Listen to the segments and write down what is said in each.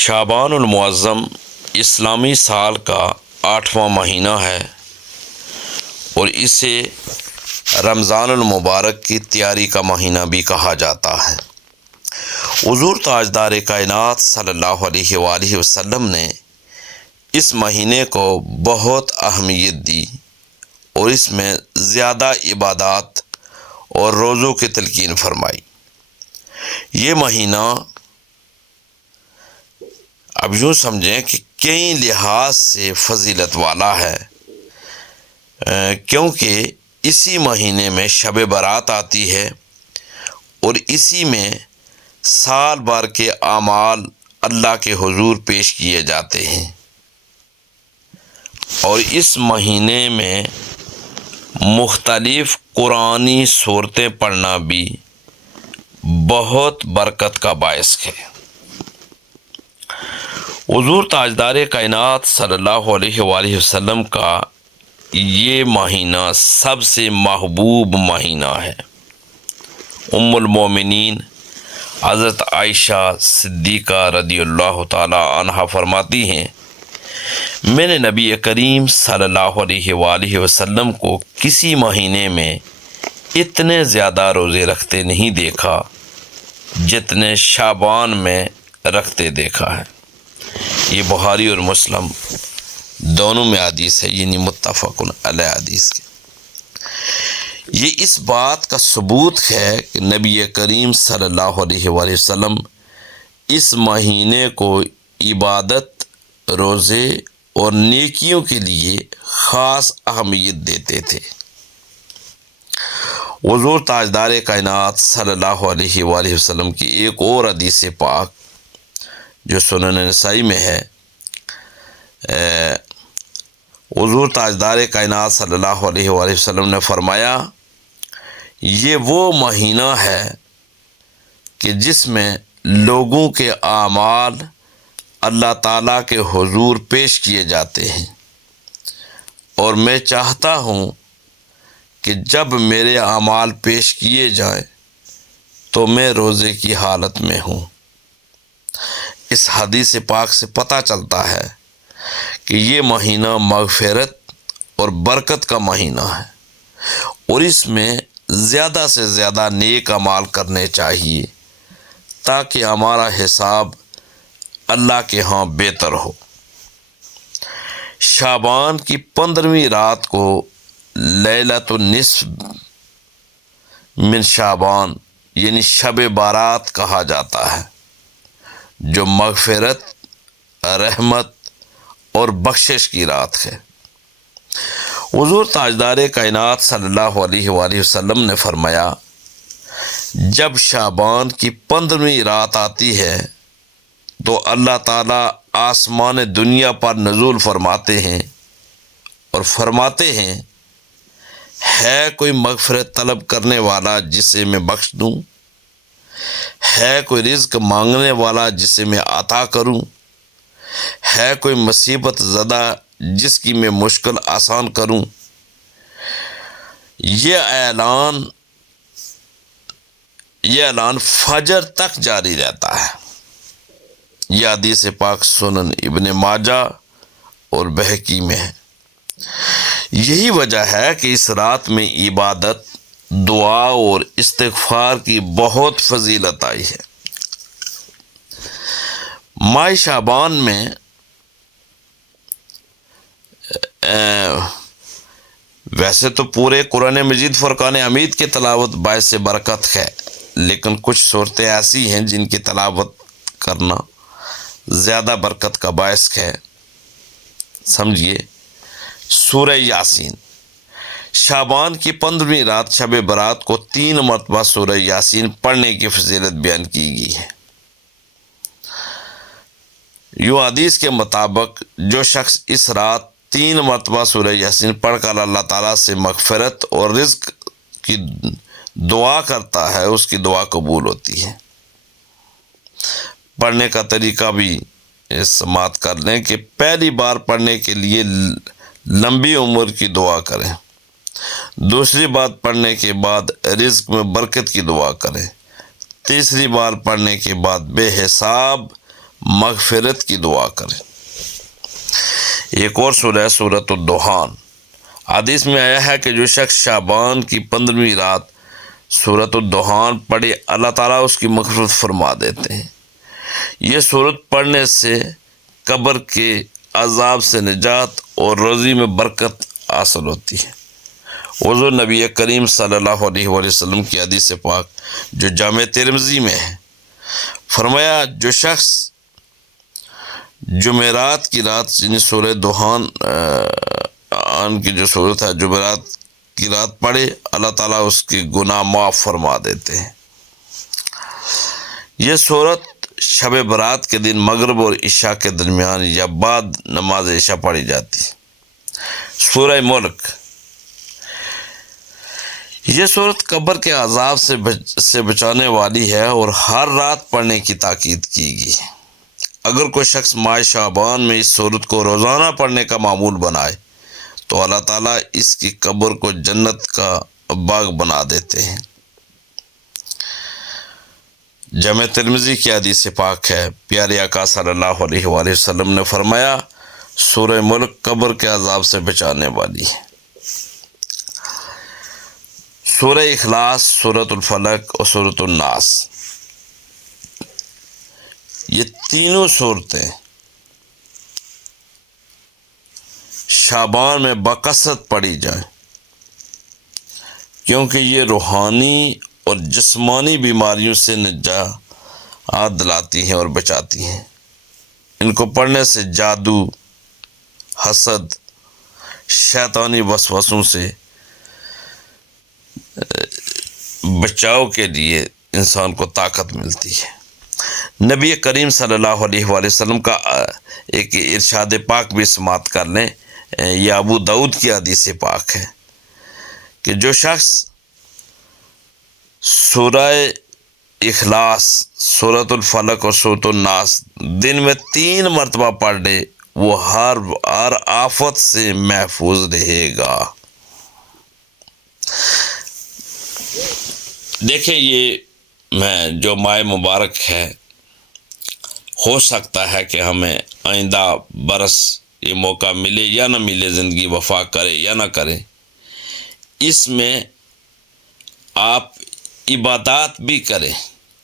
شعبان المعظم اسلامی سال کا 8واں مہینہ ہے اور اسے رمضان المبارک کی تیاری کا مہینہ بھی کہا جاتا ہے۔ حضور تاجدار کائنات صلی اللہ علیہ وآلہ وسلم نے اس مہینے کو بہت اہمیت دی اور اس میں زیادہ عبادات اور روزوں کی تلقین فرمائی۔ یہ مہینہ اب یوں سمجھیں کہ کئی لحاظ سے فضیلت والا ہے، کیونکہ اسی مہینے میں شب برات آتی ہے اور اسی میں سال بھر کے اعمال اللہ کے حضور پیش کیے جاتے ہیں، اور اس مہینے میں مختلف قرآنی سورتیں پڑھنا بھی بہت برکت کا باعث ہے۔ حضور تاجدار کائنات صلی اللہ علیہ وآلہ وسلم کا یہ مہینہ سب سے محبوب مہینہ ہے۔ ام المومنین حضرت عائشہ صدیقہ رضی اللہ تعالی عنہا فرماتی ہیں، میں نے نبی کریم صلی اللہ علیہ وآلہ وسلم کو کسی مہینے میں اتنے زیادہ روزے رکھتے نہیں دیکھا جتنے شعبان میں رکھتے دیکھا ہے۔ یہ بخاری اور مسلم دونوں میں حدیث ہے، یعنی متفق علیہ حدیث کے۔ یہ اس بات کا ثبوت ہے کہ نبی کریم صلی اللہ علیہ وآلہ وسلم اس مہینے کو عبادت، روزے اور نیکیوں کے لیے خاص اہمیت دیتے تھے۔ حضور تاجدار کائنات صلی اللہ علیہ وآلہ وسلم کی ایک اور حدیث پاک جو سنن نسائی میں ہے، حضور تاجدار کائنات صلی اللہ علیہ وآلہ وسلم نے فرمایا، یہ وہ مہینہ ہے کہ جس میں لوگوں کے اعمال اللہ تعالیٰ کے حضور پیش کیے جاتے ہیں، اور میں چاہتا ہوں کہ جب میرے اعمال پیش کیے جائیں تو میں روزے کی حالت میں ہوں۔ اس حدیث پاک سے پتہ چلتا ہے کہ یہ مہینہ مغفرت اور برکت کا مہینہ ہے، اور اس میں زیادہ سے زیادہ نیک اعمال کرنے چاہیے تاکہ ہمارا حساب اللہ کے ہاں بہتر ہو۔ شعبان کی 15ویں رات کو لیلۃ النصف من شعبان یعنی شب بارات کہا جاتا ہے، جو مغفرت، رحمت اور بخشش کی رات ہے۔ حضور تاجدار کائنات صلی اللہ علیہ وآلہ وسلم نے فرمایا، جب شعبان کی 15ویں رات آتی ہے تو اللہ تعالیٰ آسمان دنیا پر نزول فرماتے ہیں اور فرماتے ہیں، ہے کوئی مغفرت طلب کرنے والا جسے میں بخش دوں؟ ہے کوئی رزق مانگنے والا جسے میں عطا کروں؟ ہے کوئی مصیبت زدہ جس کی میں مشکل آسان کروں؟ یہ اعلان فجر تک جاری رہتا ہے۔ یہ حدیث پاک سنن ابن ماجہ اور بہقی میں ہے۔ یہی وجہ ہے کہ اس رات میں عبادت، دعا اور استغفار کی بہت فضیلت آئی ہے۔ ماہ شعبان میں ویسے تو پورے قرآن مجید فرقان حمید کی تلاوت باعث برکت ہے، لیکن کچھ صورتیں ایسی ہیں جن کی تلاوت کرنا زیادہ برکت کا باعث ہے۔ سمجھیے، سورہ یاسین، شعبان کی 15ویں رات شب برات کو 3 مرتبہ سورہ یاسین پڑھنے کی فضیلت بیان کی گئی ہے۔ یوں حدیث کے مطابق جو شخص اس رات 3 مرتبہ سورہ یاسین پڑھ کر اللہ تعالیٰ سے مغفرت اور رزق کی دعا کرتا ہے، اس کی دعا قبول ہوتی ہے۔ پڑھنے کا طریقہ بھی سماعت کر لیں کہ پہلی بار پڑھنے کے لیے لمبی عمر کی دعا کریں، دوسری بار پڑھنے کے بعد رزق میں برکت کی دعا کریں، تیسری بار پڑھنے کے بعد بے حساب مغفرت کی دعا کریں۔ ایک اور سورہ ہے سورۃ الدخان۔ حدیث میں آیا ہے کہ جو شخص شعبان کی 15ویں رات سورۃ الدخان پڑھے اللہ تعالیٰ اس کی مغفرت فرما دیتے ہیں۔ یہ سورت پڑھنے سے قبر کے عذاب سے نجات اور روزی میں برکت حاصل ہوتی ہے۔ حضور نبی کریم صلی اللہ علیہ وآلہ وسلم کی حدیث پاک جو جامع ترمذی میں ہے، فرمایا جو شخص جمعرات کی رات یعنی سورہ دخان کی جو صورت ہے جمعرات کی رات پڑھے اللہ تعالیٰ اس کے گناہ معاف فرما دیتے ہیں۔ یہ صورت شب برات کے دن مغرب اور عشاء کے درمیان یا بعد نماز عشاء پڑھی جاتی ہے۔ سورہ ملک، یہ صورت قبر کے عذاب سے بچانے والی ہے اور ہر رات پڑھنے کی تاکید کی گئی ہے۔ اگر کوئی شخص ماہ شعبان میں اس صورت کو روزانہ پڑھنے کا معمول بنائے تو اللہ تعالیٰ اس کی قبر کو جنت کا باغ بنا دیتے ہیں۔ جامع ترمذی کی حدیث پاک ہے، پیارے آقا صلی اللہ علیہ وآلہ وسلم نے فرمایا سورہ ملک قبر کے عذاب سے بچانے والی ہے۔ سورہ اخلاص، سورۃ الفلق اور سورۃ الناس، یہ تینوں صورتیں شعبان میں بکثرت پڑھی جائیں کیونکہ یہ روحانی اور جسمانی بیماریوں سے نجات دلاتی ہیں اور بچاتی ہیں۔ ان کو پڑھنے سے جادو، حسد، شیطانی وسوسوں سے بچاؤ کے لیے انسان کو طاقت ملتی ہے۔ نبی کریم صلی اللہ علیہ وآلہ وسلم کا ایک ارشاد پاک بھی سماعت کر لیں، یہ ابو داؤد کی حدیث پاک ہے کہ جو شخص سورہ اخلاص، سورۃ الفلق اور سورۃ الناس دن میں 3 مرتبہ پڑھ لے وہ ہر آفت سے محفوظ رہے گا۔ دیکھیں یہ جو ماہ مبارک ہے، ہو سکتا ہے کہ ہمیں آئندہ برس یہ موقع ملے یا نہ ملے، زندگی وفا کرے یا نہ کرے، اس میں آپ عبادات بھی کریں۔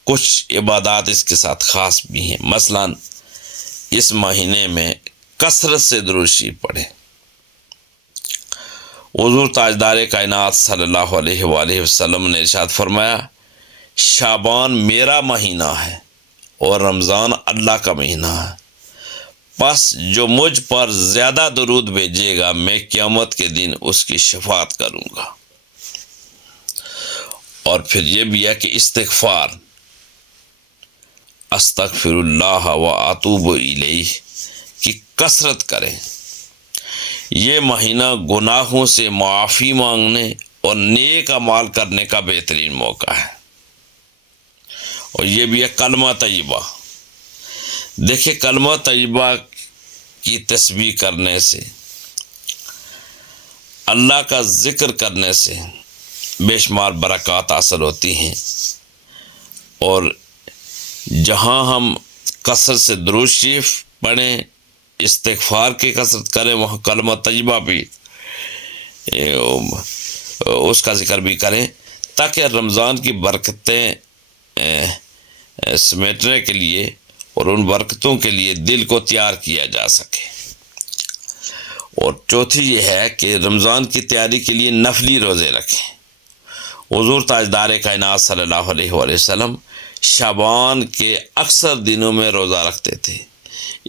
کچھ عبادات اس کے ساتھ خاص بھی ہیں، مثلا اس مہینے میں کثرت سے درود شریف پڑھیں۔ حضور تاجدار کائنات صلی اللہ علیہ وآلہ وسلم نے ارشاد فرمایا شعبان میرا مہینہ ہے اور رمضان اللہ کا مہینہ ہے، پس جو مجھ پر زیادہ درود بھیجے گا میں قیامت کے دن اس کی شفاعت کروں گا۔ اور پھر یہ بھی ہے کہ استغفار، استغفر اللہ و اتوب الیہ کی کثرت کریں۔ یہ مہینہ گناہوں سے معافی مانگنے اور نیک اعمال کرنے کا بہترین موقع ہے۔ اور یہ بھی ہے کلمہ طیبہ۔ دیکھیں کلمہ طیبہ کی تسبیح کرنے سے، اللہ کا ذکر کرنے سے بے شمار برکات حاصل ہوتی ہیں، اور جہاں ہم کثرت سے درود شریف پڑھیں، استغفار کی کثرت کریں، وہاں کلمہ طیبہ بھی اس کا ذکر بھی کریں تاکہ رمضان کی برکتیں سمیٹنے کے لیے اور ان برکتوں کے لیے دل کو تیار کیا جا سکے۔ اور چوتھی یہ ہے کہ رمضان کی تیاری کے لیے نفلی روزے رکھیں۔ حضور تاجدار کائنات صلی اللہ علیہ وآلہ وسلم شعبان کے اکثر دنوں میں روزہ رکھتے تھے،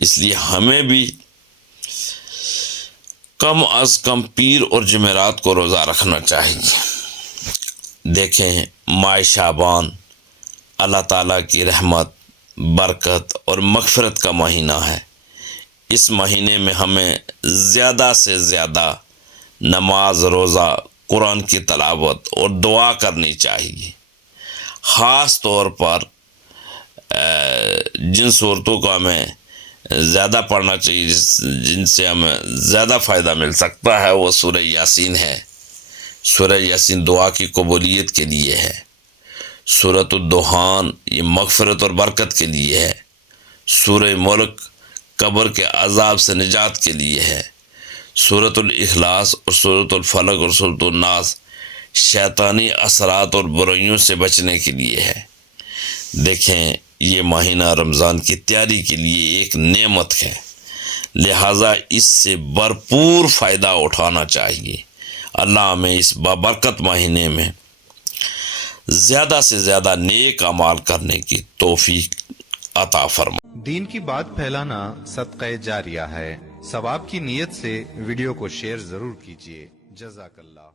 اس لیے ہمیں بھی کم از کم پیر اور جمعرات کو روزہ رکھنا چاہیے۔ دیکھیں ماہ شعبان اللہ تعالیٰ کی رحمت، برکت اور مغفرت کا مہینہ ہے۔ اس مہینے میں ہمیں زیادہ سے زیادہ نماز، روزہ، قرآن کی تلاوت اور دعا کرنی چاہیے۔ خاص طور پر جن صورتوں کو ہمیں زیادہ پڑھنا چاہیے، جن سے ہمیں زیادہ فائدہ مل سکتا ہے، وہ سورہ یاسین ہے۔ سورہ یاسین دعا کی قبولیت کے لیے ہے۔ سورۃ الدخان یہ مغفرت اور برکت کے لیے ہے۔ سورہ ملک قبر کے عذاب سے نجات کے لیے ہے، سورۃ الاخلاص اور سورۃ الفلق اور سورۃ الناس شیطانی اثرات اور برائیوں سے بچنے کے لیے ہے۔ دیکھیں، یہ مہینہ رمضان کی تیاری کے لیے ایک نعمت ہے، لہٰذا اس سے بھرپور فائدہ اٹھانا چاہیے۔ اللہ ہمیں اس بابرکت مہینے میں زیادہ سے زیادہ نیک اعمال کرنے کی توفیق عطا فرمائے۔ دین کی بات پھیلانا صدقہ جاریہ ہے، ثواب کی نیت سے ویڈیو کو شیئر ضرور کیجیے۔ جزاک اللہ۔